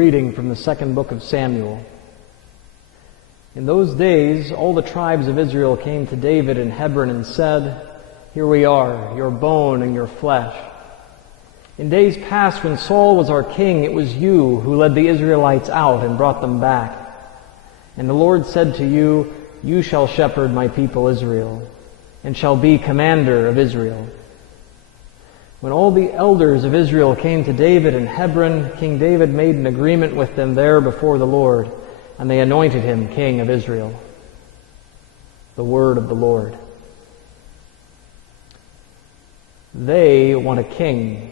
reading from the second book of Samuel. In those days, all the tribes of Israel came to David in Hebron and said, "Here we are, your bone and your flesh. In days past, when Saul was our king, it was you who led the Israelites out and brought them back. And the Lord said to you, 'You shall shepherd my people Israel, and shall be commander of Israel.' When all the elders of Israel came to David in Hebron, King David made an agreement with them there before the Lord, and they anointed him king of Israel." The word of the Lord. They want a king.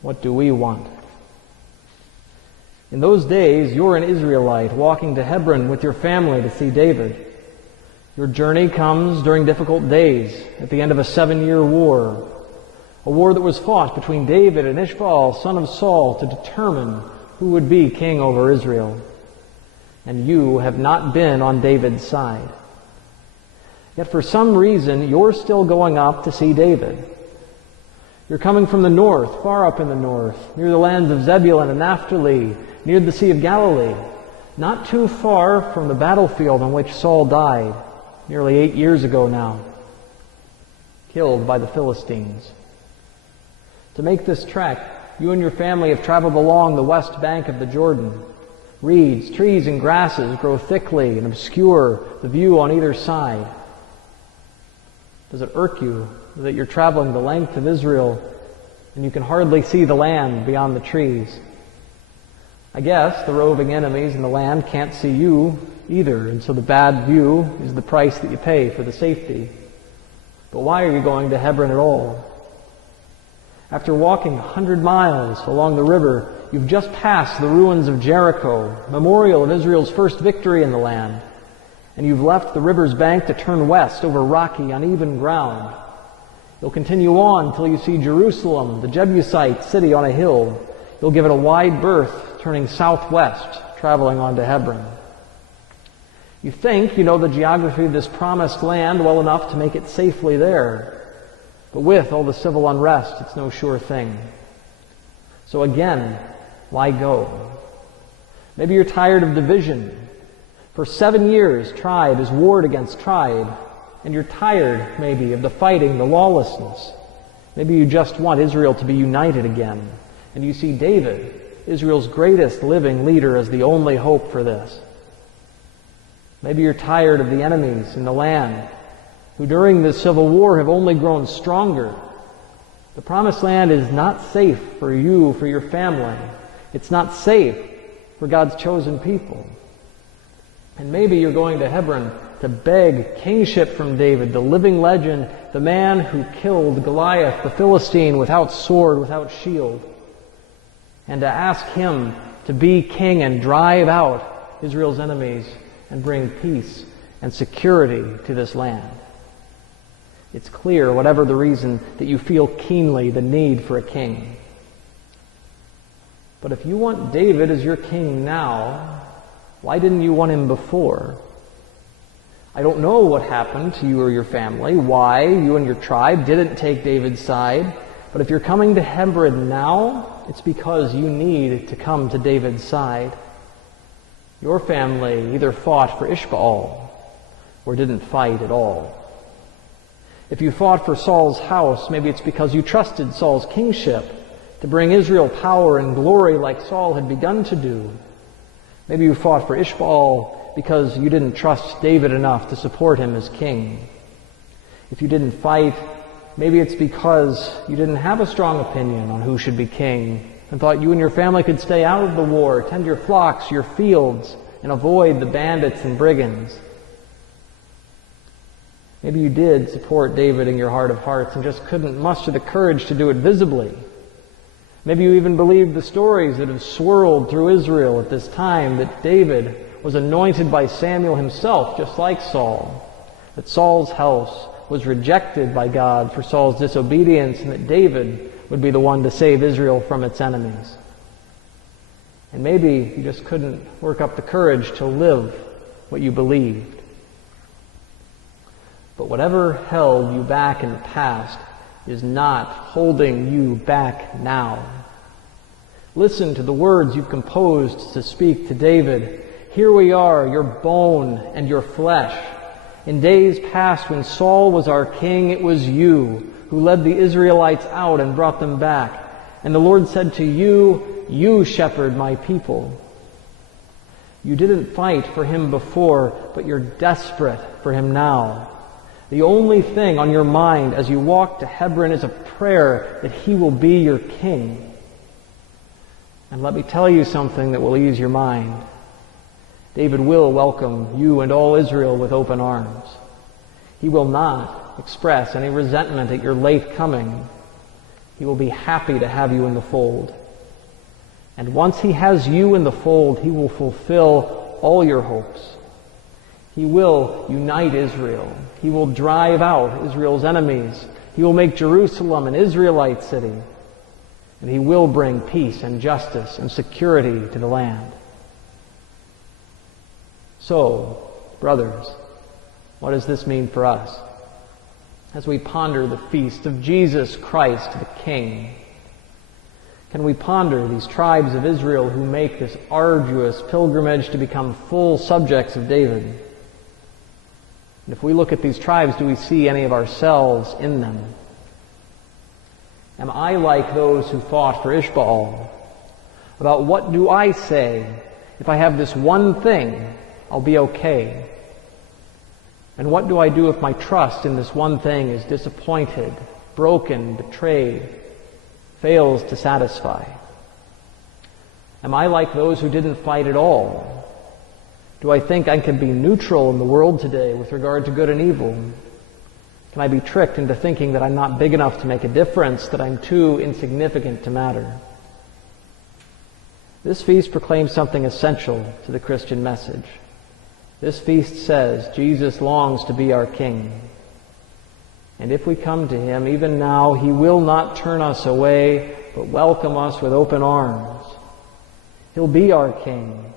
What do we want? In those days, you're an Israelite walking to Hebron with your family to see David. Your journey comes during difficult days at the end of a 7-year war, a war that was fought between David and Ishbaal, son of Saul, to determine who would be king over Israel. And you have not been on David's side. Yet for some reason, you're still going up to see David. You're coming from the north, far up in the north, near the lands of Zebulun and Naphtali, near the Sea of Galilee, not too far from the battlefield on which Saul died, nearly 8 years ago now, killed by the Philistines. To make this trek, you and your family have traveled along the west bank of the Jordan. Reeds, trees, and grasses grow thickly and obscure the view on either side. Does it irk you that you're traveling the length of Israel and you can hardly see the land beyond the trees? I guess the roving enemies in the land can't see you either, and so the bad view is the price that you pay for the safety. But why are you going to Hebron at all? After walking 100 miles along the river, you've just passed the ruins of Jericho, memorial of Israel's first victory in the land, and you've left the river's bank to turn west over rocky, uneven ground. You'll continue on till you see Jerusalem, the Jebusite city on a hill. You'll give it a wide berth, turning southwest, traveling on to Hebron. You think you know the geography of this promised land well enough to make it safely there. But with all the civil unrest, it's no sure thing. So again, why go? Maybe you're tired of division. For 7 years, tribe has warred against tribe, and you're tired, maybe, of the fighting, the lawlessness. Maybe you just want Israel to be united again, and you see David, Israel's greatest living leader, as the only hope for this. Maybe you're tired of the enemies in the land, who during this civil war have only grown stronger. The promised land is not safe for you, for your family. It's not safe for God's chosen people. And maybe you're going to Hebron to beg kingship from David, the living legend, the man who killed Goliath, the Philistine, without sword, without shield, and to ask him to be king and drive out Israel's enemies and bring peace and security to this land. It's clear, whatever the reason, that you feel keenly the need for a king. But if you want David as your king now, why didn't you want him before? I don't know what happened to you or your family, why you and your tribe didn't take David's side, but if you're coming to Hebron now, it's because you need to come to David's side. Your family either fought for Ishbaal or didn't fight at all. If you fought for Saul's house, maybe it's because you trusted Saul's kingship to bring Israel power and glory like Saul had begun to do. Maybe you fought for Ishbaal because you didn't trust David enough to support him as king. If you didn't fight, maybe it's because you didn't have a strong opinion on who should be king and thought you and your family could stay out of the war, tend your flocks, your fields, and avoid the bandits and brigands. Maybe you did support David in your heart of hearts and just couldn't muster the courage to do it visibly. Maybe you even believed the stories that have swirled through Israel at this time, that David was anointed by Samuel himself, just like Saul, that Saul's house was rejected by God for Saul's disobedience, and that David would be the one to save Israel from its enemies. And maybe you just couldn't work up the courage to live what you believed. But whatever held you back in the past is not holding you back now. Listen to the words you've composed to speak to David. Here we are, your bone and your flesh. In days past when Saul was our king, it was you who led the Israelites out and brought them back. And the Lord said to you, you shepherd my people. You didn't fight for him before, but you're desperate for him now. The only thing on your mind as you walk to Hebron is a prayer that he will be your king. And let me tell you something that will ease your mind. David will welcome you and all Israel with open arms. He will not express any resentment at your late coming. He will be happy to have you in the fold. And once he has you in the fold, he will fulfill all your hopes. He will unite Israel. He will drive out Israel's enemies. He will make Jerusalem an Israelite city. And he will bring peace and justice and security to the land. So, brothers, what does this mean for us? As we ponder the feast of Jesus Christ the King, can we ponder these tribes of Israel who make this arduous pilgrimage to become full subjects of David? And if we look at these tribes, do we see any of ourselves in them? Am I like those who fought for Ishbaal? About what do I say? If I have this one thing, I'll be okay. And what do I do if my trust in this one thing is disappointed, broken, betrayed, fails to satisfy? Am I like those who didn't fight at all? Do I think I can be neutral in the world today with regard to good and evil? Can I be tricked into thinking that I'm not big enough to make a difference, that I'm too insignificant to matter? This feast proclaims something essential to the Christian message. This feast says Jesus longs to be our King. And if we come to him, even now, he will not turn us away, but welcome us with open arms. He'll be our King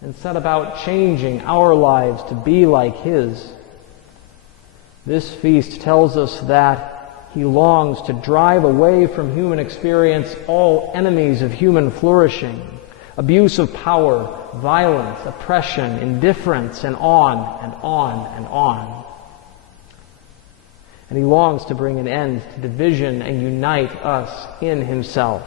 and set about changing our lives to be like his. This feast tells us that he longs to drive away from human experience all enemies of human flourishing, abuse of power, violence, oppression, indifference, and on and on and on. And he longs to bring an end to division and unite us in himself.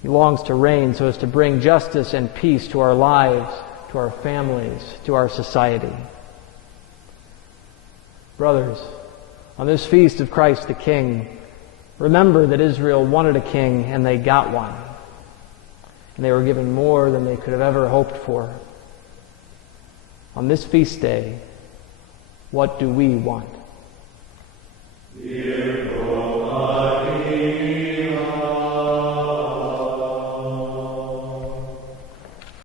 He longs to reign so as to bring justice and peace to our lives, to our families, to our society. Brothers, on this feast of Christ the King, remember that Israel wanted a king and they got one. And they were given more than they could have ever hoped for. On this feast day, what do we want? Dear